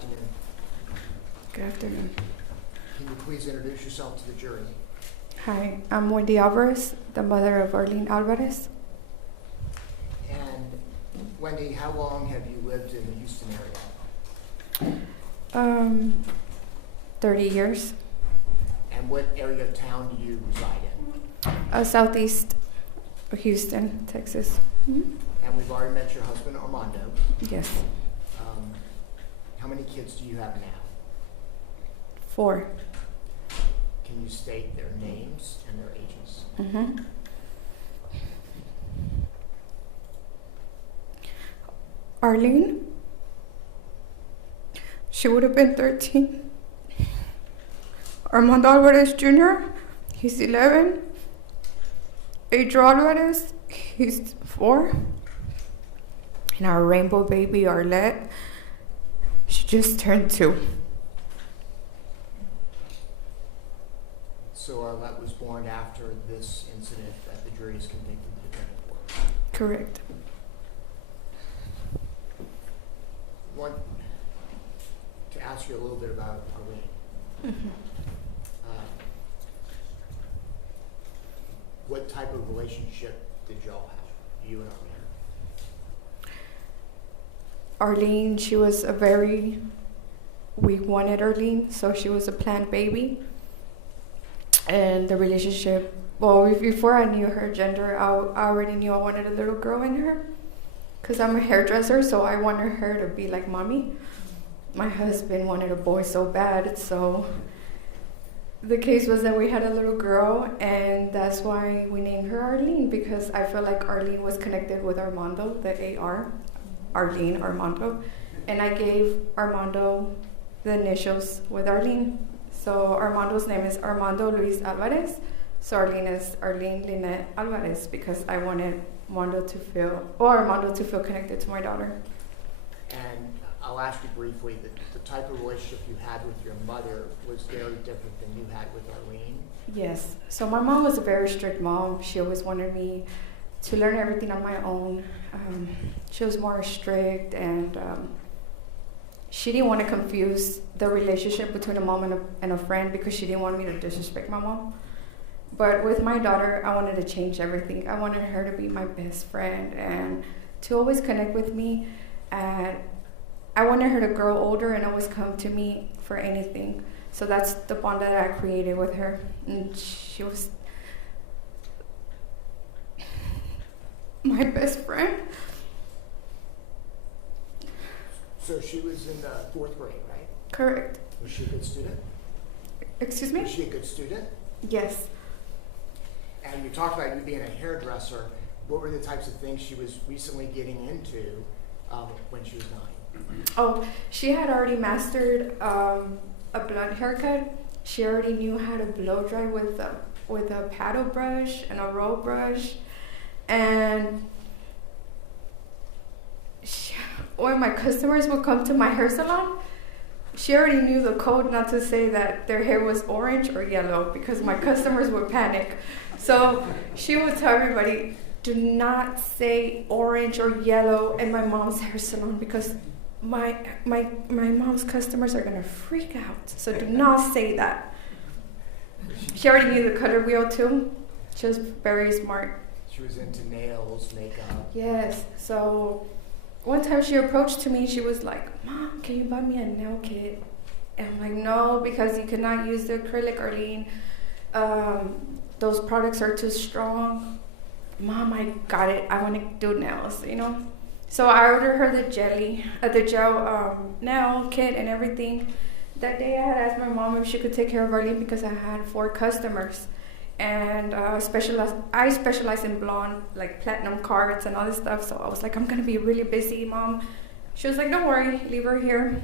afternoon. Good afternoon. Can you please introduce yourself to the jury? Hi, I'm Wendy Alvarez, the mother of Arlene Alvarez. And Wendy, how long have you lived in the Houston area? 30 years. And what area of town do you reside in? Southeast of Houston, Texas. Mm-hmm. And we've already met your husband, Armando. Yes. How many kids do you have now? 4. Can you state their names and their ages? Mm-hmm. Arlene, she would have been 13. Armando Alvarez Jr., he's 11. Adriel Alvarez, he's 4. And our rainbow baby, Arlette, she just turned 2. So Arlette was born after this incident that the jury is convicted the defendant for? Correct. I want to ask you a little bit about Arlene. Mm-hmm. What type of relationship did y'all have, you and Arlene? Arlene, she was we wanted Arlene, so she was a planned baby. And the relationship, well, before I knew her gender, I already knew I wanted a little girl in her. Because I'm a hairdresser, so I wanted her to be like mommy. My husband wanted a boy so bad, so the case was that we had a little girl, and that's why we named her Arlene, because I feel like Arlene was connected with Armando, the AR, Arlene, Armando, and I gave Armando the initials with Arlene. So Armando's name is Armando Luis Alvarez, so Arlene is Arlene Lynette Alvarez, because I wanted Armando to feel connected to my daughter. And I'll ask you briefly, the type of relationship you had with your mother was very different than you had with Arlene? Yes. So my mom was a very strict mom. She always wanted me to learn everything on my own. She was more strict, and she didn't want to confuse the relationship between a mom and a friend, because she didn't want me to disrespect my mom. But with my daughter, I wanted to change everything. I wanted her to be my best friend and to always connect with me. And I wanted her to grow older and always come to me for anything. So that's the bond that I created with her. And she was my best friend. So she was in the 4th grade, right? Correct. Was she a good student? Excuse me? Was she a good student? Yes. And you talked about you being a hairdresser. What were the types of things she was recently getting into when she was 9? Oh, she had already mastered a blunt haircut. She already knew how to blow dry with a paddle brush and a roll brush. And when my customers would come to my hair salon, she already knew the code not to say that their hair was orange or yellow, because my customers would panic. So she would tell everybody, do not say orange or yellow in my mom's hair salon, because my mom's customers are gonna freak out. So do not say that. She already knew the color wheel too. She was very smart. She was into nails, makeup. Yes. So one time she approached to me, she was like, Mom, can you buy me a nail kit? And I'm like, no, because you cannot use the acrylic, Arlene. Those products are too strong. Mom, I got it. I want to do nails, So I ordered her the gel nail kit and everything. That day I had asked my mom if she could take care of Arlene, because I had 4 customers. And I specialize in blonde, like platinum cards and all this stuff. So I was like, I'm going to be really busy, Mom. She was like, don't worry, leave her here.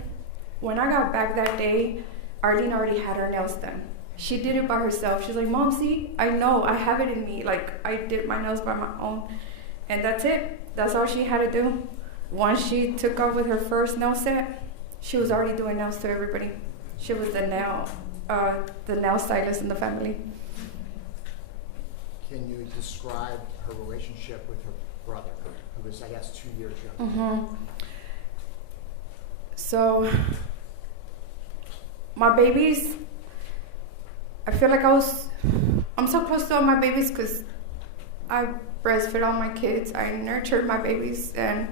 When I got back that day, Arlene already had her nails done. She did it by herself. She's like, Mom, see, I know, I have it in me. Like, I did my nails by my own. And that's it. That's all she had to do. Once she took off with her first nail set, she was already doing nails to everybody. She was the nail stylist in the family. Can you describe her relationship with her brother, who was, I guess, 2 years younger? Mm-hmm. So my babies, I feel like I'm so close to all my babies because I breastfed all my kids. I nurtured my babies, and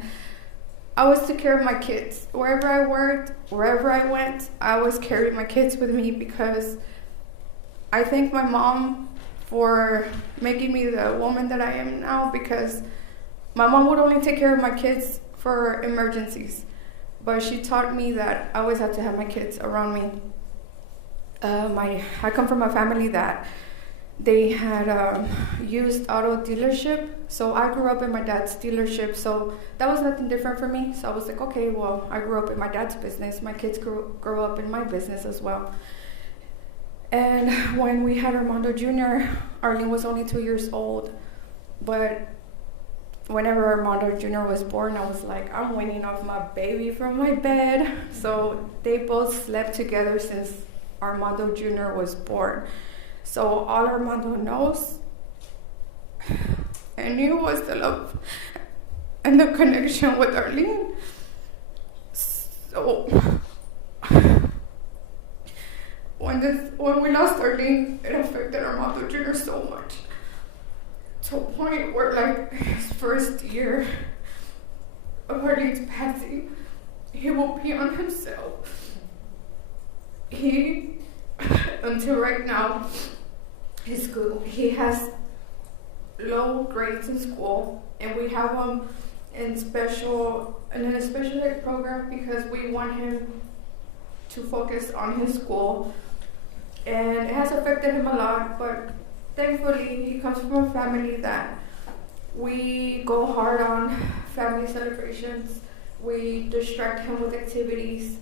I always took care of my kids. Wherever I worked, wherever I went, I always carried my kids with me because I thank my mom for making me the woman that I am now, because my mom would only take care of my kids for emergencies, but she taught me that I always have to have my kids around me. I come from a family that they had used auto dealership, so I grew up in my dad's dealership, so that was nothing different for me. So I was like, okay, well, I grew up in my dad's business, my kids grow up in my business as well. And when we had Armando Jr., Arlene was only 2 years old, but whenever Armando Jr. was born, I was like, I'm weaning off my baby from my bed. So they both slept together since Armando Jr. was born. So all Armando knows and knew was the love and the connection with Arlene. So when we lost Arlene, it affected Armando Jr. so much, to a point where, like, his first year of Arlene's passing, he will pee on himself. He, until right now, he has low grades in school, and we have him in a special ed program because we want him to focus on his school, and it has affected him a lot, but thankfully he comes from a family that we go hard on family celebrations. We distract him with activities.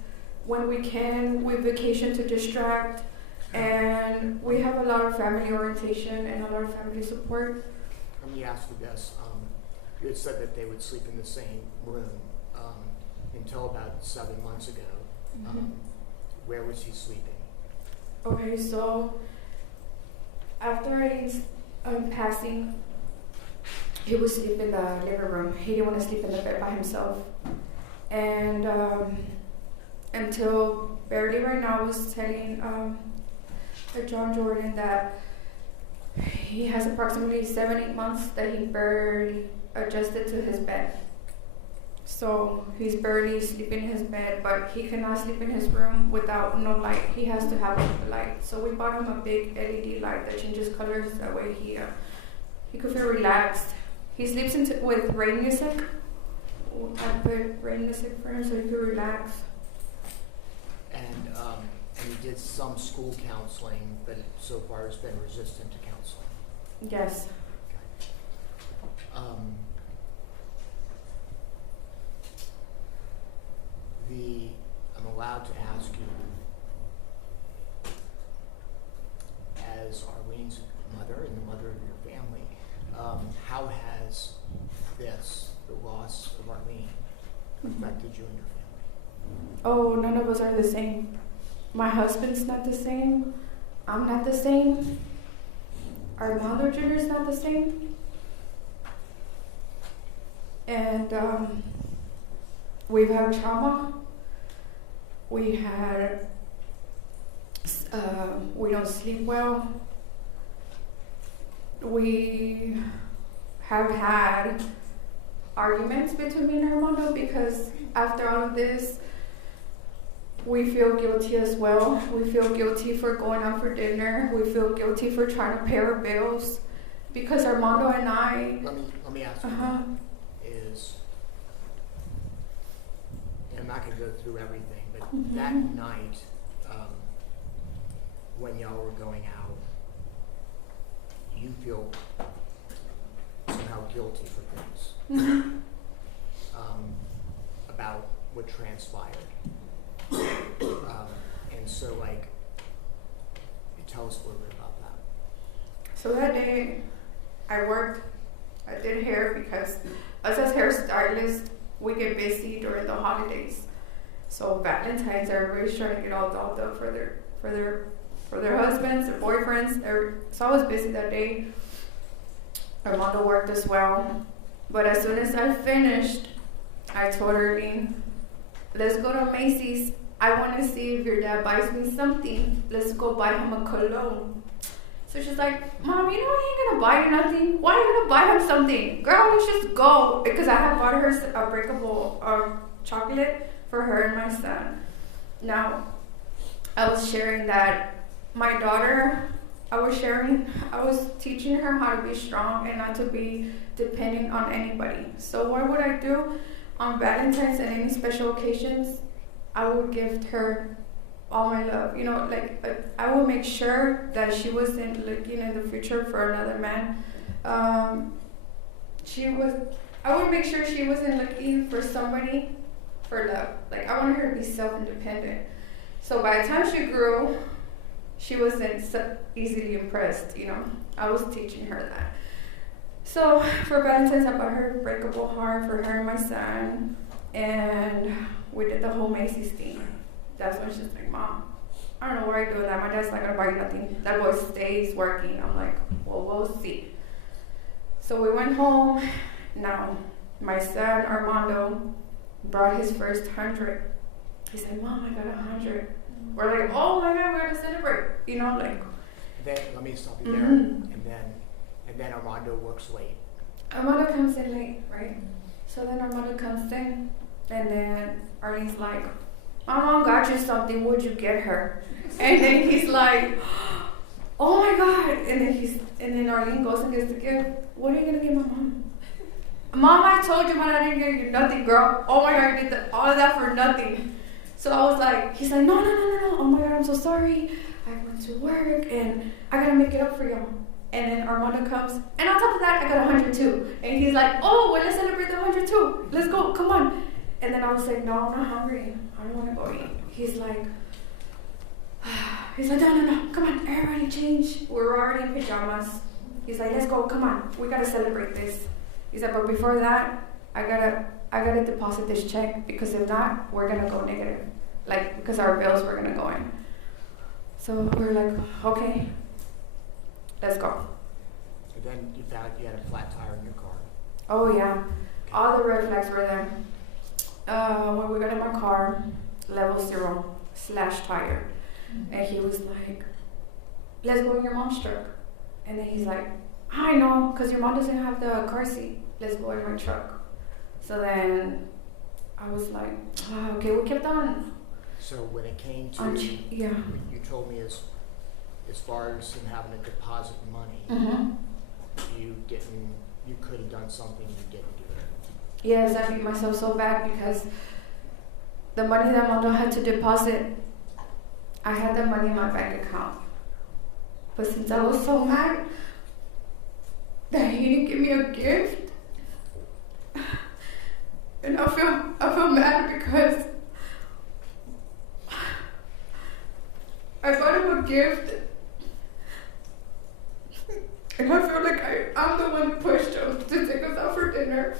When we can, we vacation to distract, and we have a lot of family orientation and a lot of family support. Let me ask you this. You had said that they would sleep in the same room until about 7 months ago. Mm-hmm. Where was he sleeping? Okay, so after Arlene's passing, he would sleep in the living room. He didn't want to sleep in the bed by himself. And until barely right now, I was telling John Jordan that he has approximately 7-8 months that he barely adjusted to his bed. So he's barely sleeping in his bed, but he cannot sleep in his room without no light. He has to have a light. So we bought him a big LED light that changes colors. That way he could feel relaxed. He sleeps with rain music. I put rain music for him so he could relax. And he did some school counseling, but so far has been resistant to counseling. Yes. Okay. I'm allowed to ask you, as Arlene's mother and the mother of your family, how has the loss of Arlene, affected you and your family? Oh, none of us are the same. My husband's not the same. I'm not the same. Armando Jr. is not the same. And we've had trauma. We don't sleep well. We have had arguments between me and Armando because after all of this, we feel guilty as well. We feel guilty for going out for dinner. We feel guilty for trying to pay our bills because Armando and I. Let me ask you. Is, and I'm not going to go through everything, but that night when y'all were going out, you feel somehow guilty for things about what transpired. And so, like, tell us a little bit about that. So that day, I worked. I did hair because us as hairstylists, we get busy during the holidays. So Valentine's, everybody's trying to get all dolled up for their husbands, their boyfriends. So I was busy that day. Armando worked as well. But as soon as I finished, I told Arlene, let's go to Macy's. I want to see if your dad buys me something. Let's go buy him a cologne. So she's like, Mom, you know he ain't gonna buy you nothing. Why are you gonna buy him something? Girl, let's just go. Because I had bought her a breakable chocolate for her and my son. Now, I was sharing that my daughter, I was teaching her how to be strong and not to be dependent on anybody. So what would I do? On Valentine's and any special occasions, I would gift her all my love. You know, like I would make sure that she wasn't looking in the future for another man. I would make sure she wasn't looking for somebody for love. Like, I wanted her to be self-independent. So by the time she grew, she wasn't so easily impressed, you know. I was teaching her that. So for Valentine's, I bought her a breakable heart for her and my son. And we did the whole Macy's thing. That's when she's like, Mom, I don't know why you're doing that. My dad's not going to buy you nothing. That boy stays working. I'm like, well, we'll see. So we went home. Now, my son, Armando, brought his first 100. He said, Mom, I got 100. We're like, oh my God, we're going to celebrate. You know, like. Then, let me stop you there. And then Armando works late. Armando comes in late, right? So then Armando comes in, and then Arlene's like, my mom got you something, would you get her? And then he's like, oh my God. And then Arlene goes and gets the gift. What are you gonna give my mom? Mom, I told you, but I didn't give you nothing, girl. Oh my God, you did all of that for nothing. So I was like, he's like, no. Oh my God, I'm so sorry. I went to work and I gotta make it up for y'all. And then Armando comes, and on top of that, I got 100 too. And he's like, oh, well, let's celebrate the 100 too. Let's go, come on. And then I was like, no, I'm not hungry. I don't want to go eat. He's like, no, come on, everybody change. We're already in pajamas. He's like, let's go, come on, we gotta celebrate this. He said, but before that, I gotta deposit this check, because if not, we're gonna go negative. Like, because our bills were gonna go in. So we're like, okay, let's go. And then you found you had a flat tire in your car. Oh yeah, all the red flags were there. When we got in my car, level 0, slash tire. And he was like, let's go in your mom's truck. And then he's like, I know, because your mom doesn't have the car seat. Let's go in my truck. So then I was like, oh, okay, we kept on. So when it came to, yeah. You told me as far as him having to deposit money, you could have done something, you didn't do it. Yes, I beat myself so bad, because the money that Mondo had to deposit, I had that money in my bank account. But since I was so mad that he didn't give me a gift, and I feel mad because I bought him a gift, and I feel like I'm the one who pushed him to take us out for dinner.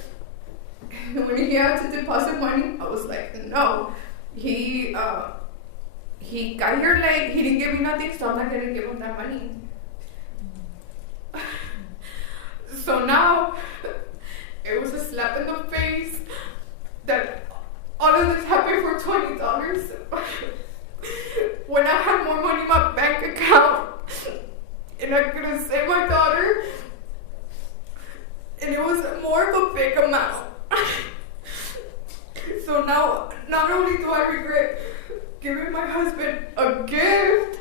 And when he had to deposit money, I was like, no. He got here late, he didn't give me nothing, so I'm not gonna give him that money. So now, it was a slap in the face that all of this happened for $20 when I had more money in my bank account and I could have saved my daughter, and it was more of a big amount. So now, not only do I regret giving my husband a gift,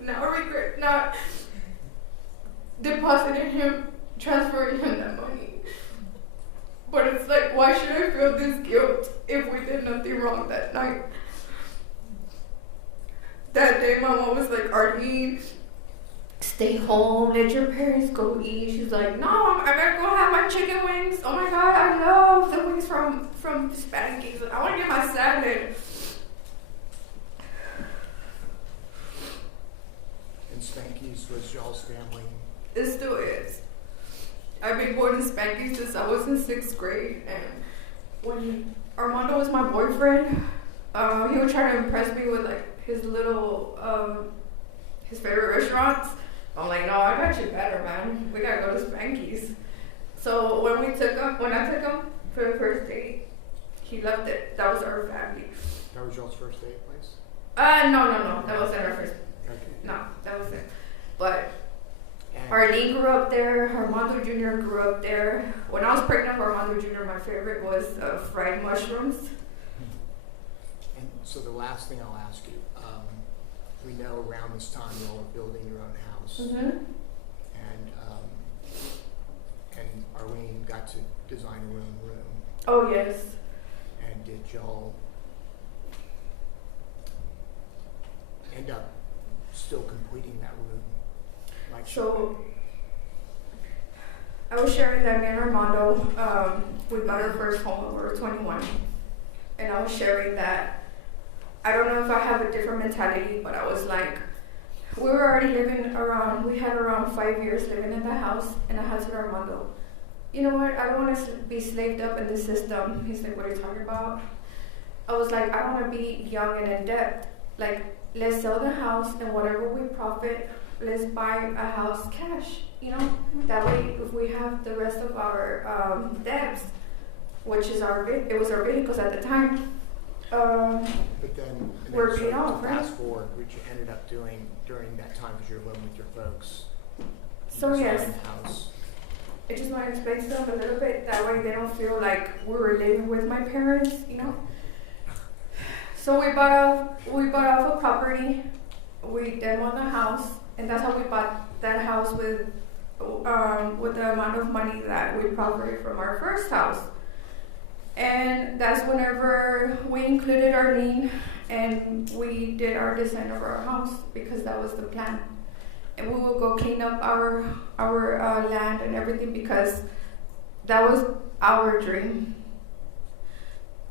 now I regret not depositing him, transferring him that money. But it's like, why should I feel this guilt if we did nothing wrong that night? That day, my mom was like, Arlene, stay home, let your parents go eat. She's like, no, I gotta go have my chicken wings. Oh my God, I love the wings from Spanky's. I wanna get my salad. And Spanky's was y'all's family? It still is. I've been going to Spanky's since I was in 6th grade, and when Armando was my boyfriend, he would try to impress me with like his little, his favorite restaurants. I'm like, no, I got you better, man. We gotta go to Spanky's. So when I took him for the first date, he loved it. That was our family. That was y'all's first date place? No. That wasn't our first. Okay. No, that wasn't. But And Arlene grew up there. Armando Jr. grew up there. When I was pregnant for Armando Jr., my favorite was fried mushrooms. And so the last thing I'll ask you, we know around this time you all were building your own house, Mm-hmm. and Arlene got to design her own room. Oh, yes. And did y'all end up still completing that room? Like So, I was sharing that me and Armando, we bought our first home when we were 21. And I was sharing that, I don't know if I have a different mentality, but I was like, we were already we had around 5 years living in the house, and I had to Armando, you know what, I don't want to be slaved up in the system. He's like, what are you talking about? I was like, I don't want to be young and in debt. Like, let's sell the house, and whatever we profit, let's buy a house cash, you know? That way, if we have the rest of our debts, which is it was our vehicles at the time, But then, we're paid off, to right? fast forward, what you ended up doing during that time, because you're living with your folks. you So yes, designed the house. I just want to explain stuff a little bit. That way they don't feel like we were living with my parents, you know? So we bought off a property, we demoed the house, and that's how we bought that house with the amount of money that we profited from our first house. And that's whenever we included Arlene and we did our design of our house, because that was the plan. And we will go clean up our land and everything, because that was our dream.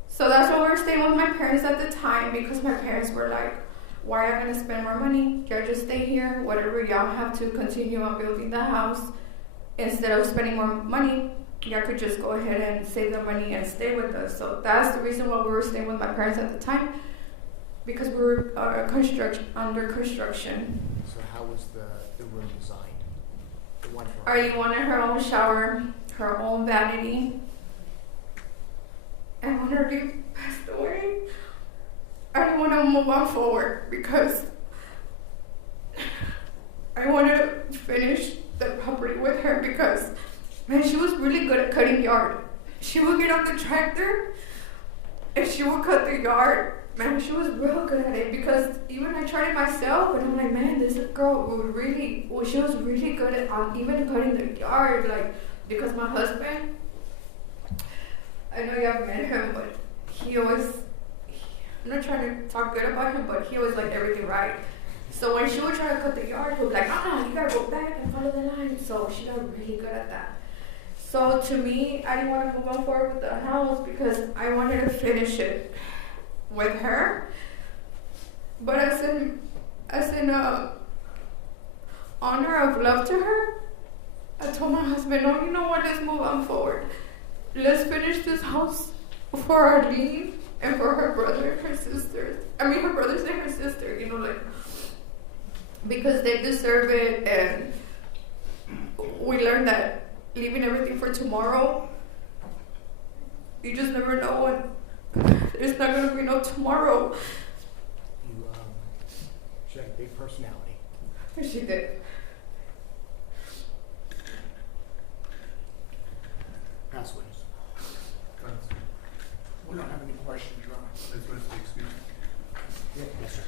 So that's why we were staying with my parents at the time, because my parents were like, why are you going to spend more money? Y'all just stay here. Whatever y'all have to continue on building the house, instead of spending more money, y'all could just go ahead and save the money and stay with us. So that's the reason why we were staying with my parents at the time, because we were under construction. So how was the room designed? The one for Arlene wanted her own shower, her own vanity. And when Arlene passed away, I didn't want to move on forward, because I wanted to finish the property with her, because, man, she was really good at cutting yard. She would get on the tractor and she would cut the yard. Man, she was real good at it, because even I tried it myself, and I'm like, man, this girl she was really good at even cutting the yard, like, because my husband, I know you haven't met him, but I'm not trying to talk good about him, but he always liked everything right. So when she would try to cut the yard, he would be like, you gotta go back and follow the line. So she got really good at that. So to me, I didn't want to move on forward with the house, because I wanted to finish it with her. But as an honor of love to her, I told my husband, no, you know what, let's move on forward. Let's finish this house for Arlene and for her brother and her sisters. Her brothers and her sister, you know, like, because they deserve it. And we learned that leaving everything for tomorrow, you just never know when there's not going to be no tomorrow. She had a big personality. She did. Passwords. We don't have any questions, Ron. Excuse me. Yes, sir.